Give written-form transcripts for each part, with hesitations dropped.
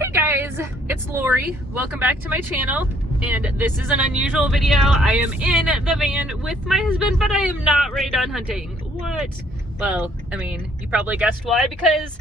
Hey guys, it's Lori. Welcome back to my channel, and this is an unusual video. I am in the van with my husband, but I am not radon hunting. What? Well, I mean, you probably guessed why, because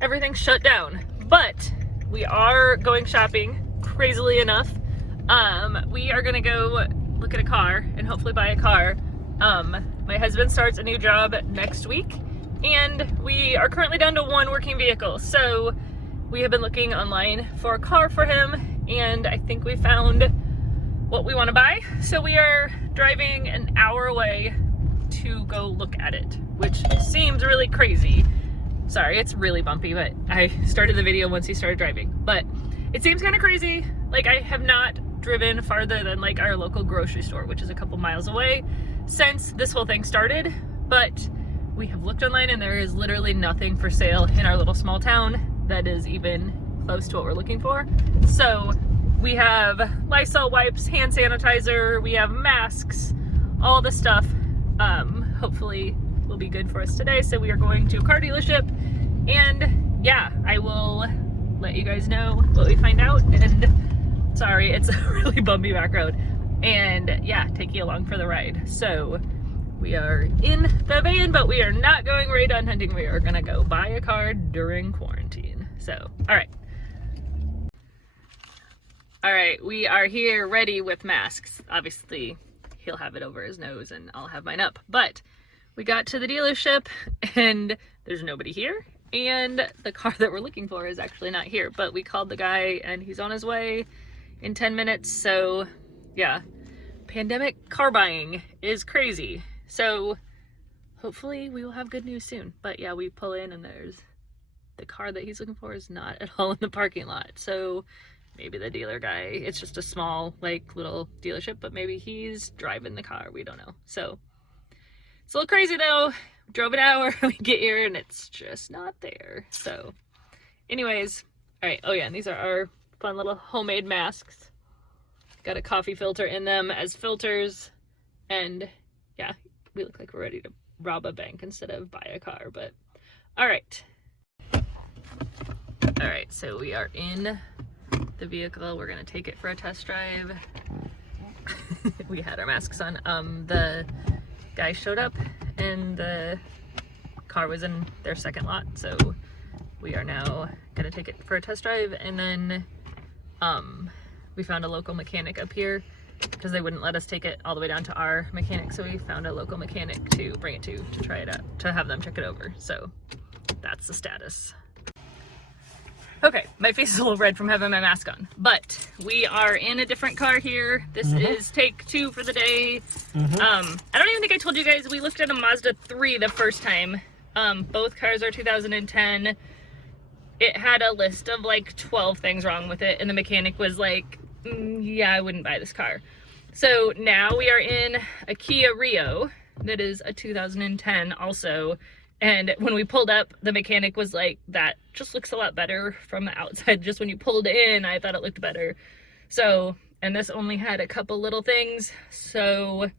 everything's shut down. But we are going shopping, crazily enough. We are gonna go look at a car and hopefully buy a car. My husband starts a new job next week, and we are currently down to one working vehicle. So we have been looking online for a car for him, and I think we found what we want to buy. So we are driving an hour away to go look at it, which seems really crazy. Sorry, it's really bumpy, but I started the video once he started driving. But it seems kind of crazy. Like, I have not driven farther than like our local grocery store, which is a couple miles away, since this whole thing started. But we have looked online and there is literally nothing for sale in our little small town that is even close to what we're looking for. So we have Lysol wipes, hand sanitizer, we have masks, all the stuff. Hopefully will be good for us today. So we are going to a car dealership, and yeah, I will let you guys know what we find out. And sorry, it's a really bumpy back road, and yeah, take you along for the ride. So we are in the van, but we are not going radon hunting. We are gonna go buy a car during quarantine. So, all right, we are here ready with masks. Obviously, he'll have it over his nose and I'll have mine up. But we got to the dealership and there's nobody here. And the car that we're looking for is actually not here. But we called the guy and he's on his way in 10 minutes. So, yeah, pandemic car buying is crazy. So hopefully we will have good news soon. But yeah, we pull in and there's the car that he's looking for is not at all in the parking lot. So maybe the dealer guy, it's just a small like little dealership, but maybe he's driving the car. We don't know. So it's a little crazy though. Drove an hour, we get here and it's just not there. So anyways, all right. Oh yeah, and these are our fun little homemade masks. Got a coffee filter in them as filters, and yeah, we look like we're ready to rob a bank instead of buy a car. But all right, so we are in the vehicle. We're gonna take it for a test drive. We had our masks on. The guy showed up and the car was in their second lot, so we are now gonna take it for a test drive. And then we found a local mechanic up here because they wouldn't let us take it all the way down to our mechanic, so we found a local mechanic to bring it to try it out, to have them check it over. So that's the status. Okay, my face is a little red from having my mask on, but we are in a different car here. This is take 2 for the day. I don't even think I told you guys, we looked at a Mazda 3 the first time. Both cars are 2010. It had a list of like 12 things wrong with it, and the mechanic was like, yeah, I wouldn't buy this car. So now we are in a Kia Rio that is a 2010 also. And when we pulled up, the mechanic was like, that just looks a lot better from the outside. Just when you pulled in, I thought it looked better. So, and this only had a couple little things. So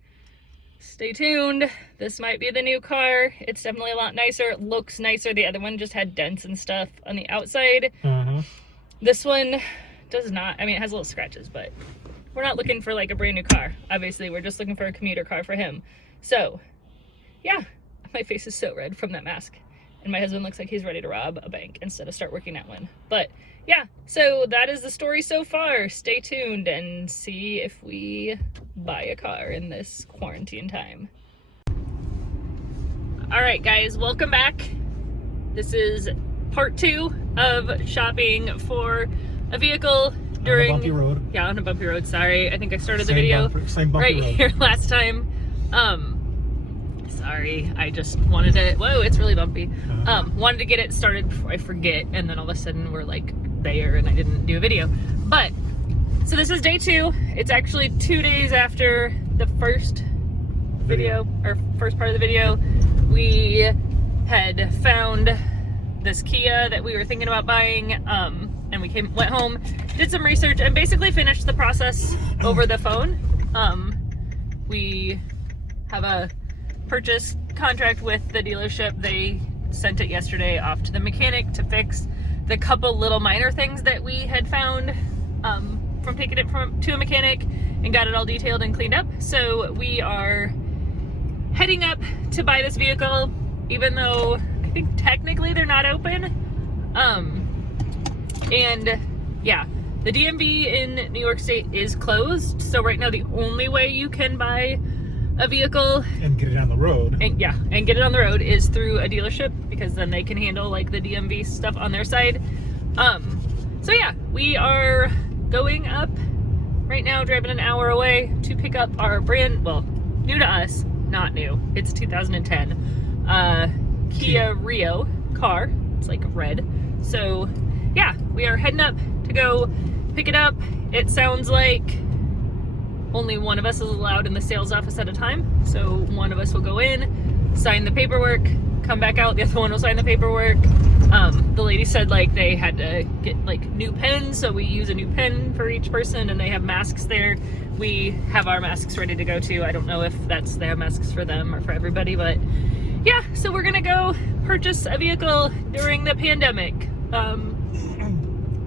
stay tuned. This might be the new car. It's definitely a lot nicer. It looks nicer. The other one just had dents and stuff on the outside. This one does not. I mean, it has little scratches, but we're not looking for like a brand new car. Obviously, we're just looking for a commuter car for him. So yeah. My face is so red from that mask, and my husband looks like he's ready to rob a bank instead of start working at one. But yeah, so that is the story so far. Stay tuned and see if we buy a car in this quarantine time. All right, guys, welcome back. This is part 2 of shopping for a vehicle during on a bumpy road. Yeah, on a bumpy road. Sorry, I think I started the video same bumpy right road. Here last time. Sorry, I just wanted to, whoa, it's really bumpy. Wanted to get it started before I forget, and then all of a sudden we're like there and I didn't do a video. But, so this is day 2. It's actually 2 days after the first video, or first part of the video. We had found this Kia that we were thinking about buying, and we went home, did some research, and basically finished the process over the phone. We have a purchase contract with the dealership. They sent it yesterday off to the mechanic to fix. the couple little minor things that we had found from taking it to a mechanic and got it all detailed and cleaned up. So we are heading up to buy this vehicle, even though I think technically they're not open. And yeah, the DMV in New York State is closed. So right now the only way you can buy a vehicle and get it on the road and get it on the road is through a dealership, because then they can handle like the DMV stuff on their side. So yeah, we are going up right now, driving an hour away to pick up our new to us, not new, it's 2010 Kia Rio car. It's like red. So yeah, we are heading up to go pick it up. It sounds like only one of us is allowed in the sales office at a time. So one of us will go in, sign the paperwork, come back out, the other one will sign the paperwork. The lady said like they had to get like new pens, so we use a new pen for each person, and they have masks there. We have our masks ready to go too. I don't know if they have masks for them or for everybody, but yeah, so we're gonna go purchase a vehicle during the pandemic.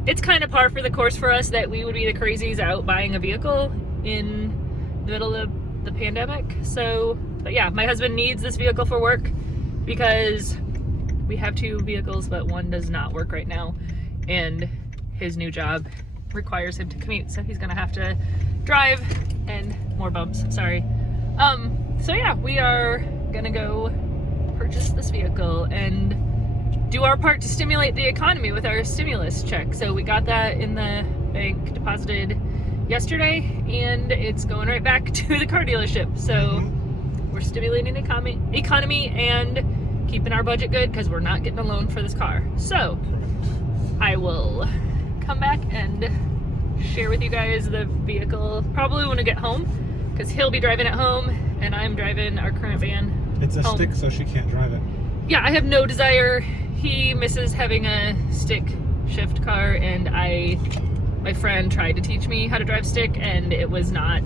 It's kind of par for the course for us that we would be the crazies out buying a vehicle in the middle of the pandemic. So, but yeah, my husband needs this vehicle for work because we have 2 vehicles, but one does not work right now, and his new job requires him to commute, so he's gonna have to drive, and more bumps, sorry. So yeah, we are gonna go purchase this vehicle and do our part to stimulate the economy with our stimulus check. So we got that in the bank, deposited yesterday, and it's going right back to the car dealership. So we're stimulating the economy and keeping our budget good, because we're not getting a loan for this car. So I will come back and share with you guys the vehicle probably when I get home, because he'll be driving at home and I'm driving our current van. It's a home. stick, so she can't drive it. Yeah, I have no desire. He misses having a stick shift car, and my friend tried to teach me how to drive stick, and it was not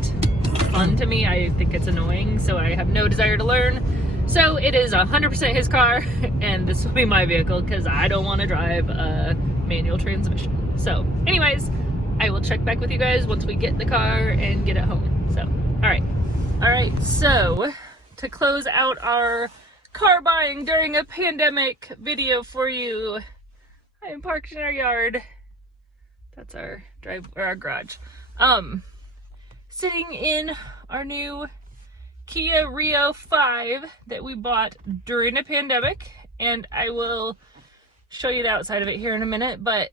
fun to me. I think it's annoying, so I have no desire to learn. So it is 100% his car, and this will be my vehicle because I don't want to drive a manual transmission. So anyways, I will check back with you guys once we get the car and get it home. So, all right, so to close out our car buying during a pandemic video for you, I am parked in our yard. That's our our garage. Sitting in our new Kia Rio 5 that we bought during a pandemic, and I will show you the outside of it here in a minute. But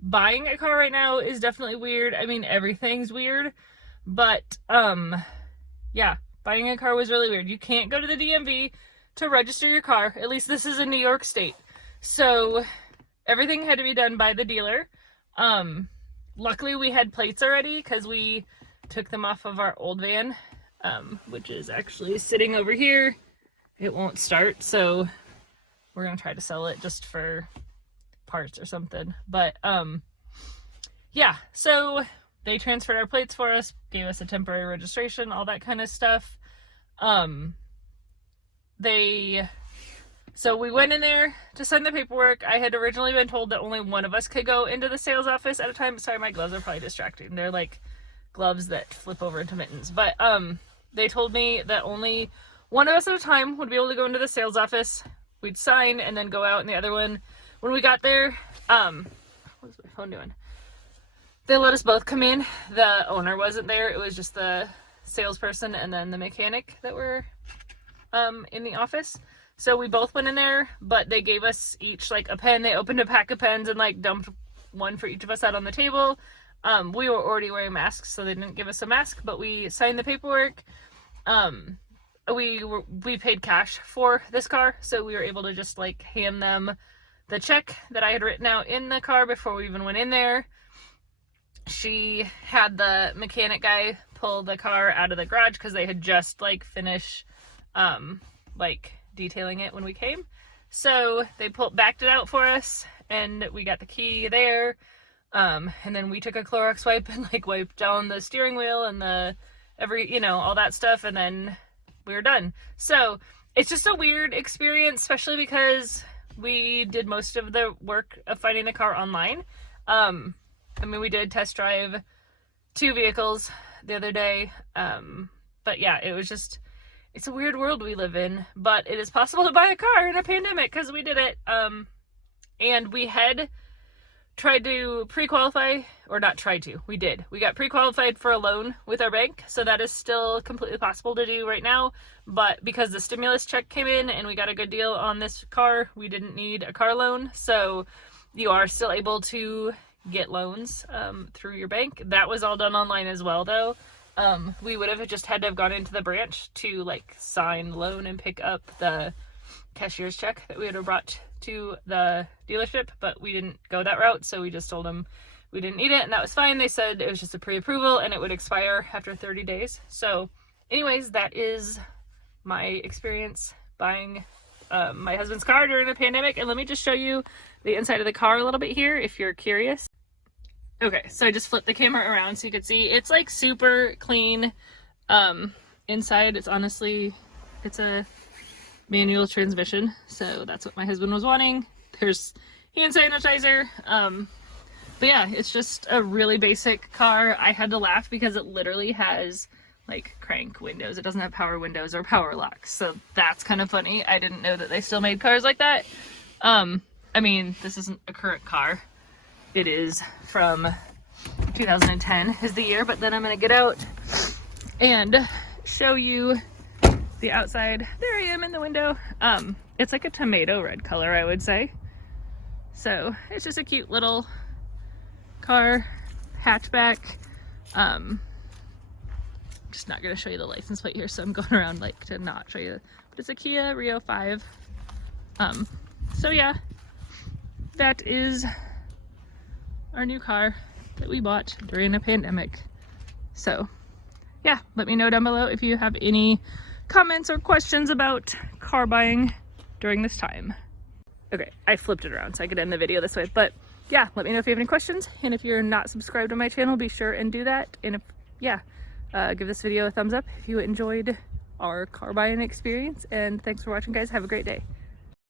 buying a car right now is definitely weird. I mean, everything's weird, but yeah, buying a car was really weird. You can't go to the DMV to register your car. At least this is in New York State. So everything had to be done by the dealer. Luckily we had plates already because we took them off of our old van, which is actually sitting over here. It won't start, so we're gonna try to sell it just for parts or something. But yeah, so they transferred our plates for us, gave us a temporary registration, all that kind of stuff. So we went in there to sign the paperwork. I had originally been told that only one of us could go into the sales office at a time. Sorry, my gloves are probably distracting. They're like gloves that flip over into mittens. But they told me that only one of us at a time would be able to go into the sales office. We'd sign and then go out in the other one. When we got there, what was my phone doing? They let us both come in. The owner wasn't there. It was just the salesperson and then the mechanic that were in the office. So we both went in there, but they gave us each like a pen. They opened a pack of pens and like dumped one for each of us out on the table. We were already wearing masks, so they didn't give us a mask, but we signed the paperwork. We paid cash for this car, so we were able to just like hand them the check that I had written out in the car before we even went in there. She had the mechanic guy pull the car out of the garage because they had just like finished like detailing it when we came. So they backed it out for us, and we got the key there. And then we took a Clorox wipe and like wiped down the steering wheel and all that stuff, and then we were done. So it's just a weird experience, especially because we did most of the work of finding the car online. I mean, we did test drive 2 vehicles the other day. But yeah, it was just, it's a weird world we live in, but it is possible to buy a car in a pandemic because we did it. And we had tried to pre-qualify, or not tried to, we did. We got pre-qualified for a loan with our bank, so that is still completely possible to do right now. But because the stimulus check came in and we got a good deal on this car, we didn't need a car loan. So you are still able to get loans through your bank. That was all done online as well, though. We would have just had to have gone into the branch to like sign the loan and pick up the cashier's check that we would have brought to the dealership, but we didn't go that route, so we just told them we didn't need it, and that was fine. They said it was just a pre-approval and it would expire after 30 days. So anyways, that is my experience buying my husband's car during the pandemic. And let me just show you the inside of the car a little bit here if you're curious. Okay, so I just flipped the camera around so you could see. It's like super clean. Inside, it's a manual transmission, so that's what my husband was wanting. There's hand sanitizer. But yeah, it's just a really basic car. I had to laugh because it literally has like crank windows. It doesn't have power windows or power locks, so that's kind of funny. I didn't know that they still made cars like that. I mean, this isn't a current car. It is from 2010 is the year, but then I'm gonna get out and show you the outside. There I am in the window. It's like a tomato red color, I would say. So it's just a cute little car, hatchback. Just not gonna show you the license plate here, so I'm going around like to not show you. But it's a Kia Rio 5. So yeah, that is our new car that we bought during a pandemic. So yeah, let me know down below if you have any comments or questions about car buying during this time. Okay, I flipped it around so I could end the video this way, but yeah, let me know if you have any questions, and if you're not subscribed to my channel, be sure and do that. And if, yeah, give this video a thumbs up if you enjoyed our car buying experience, and thanks for watching, guys. Have a great day.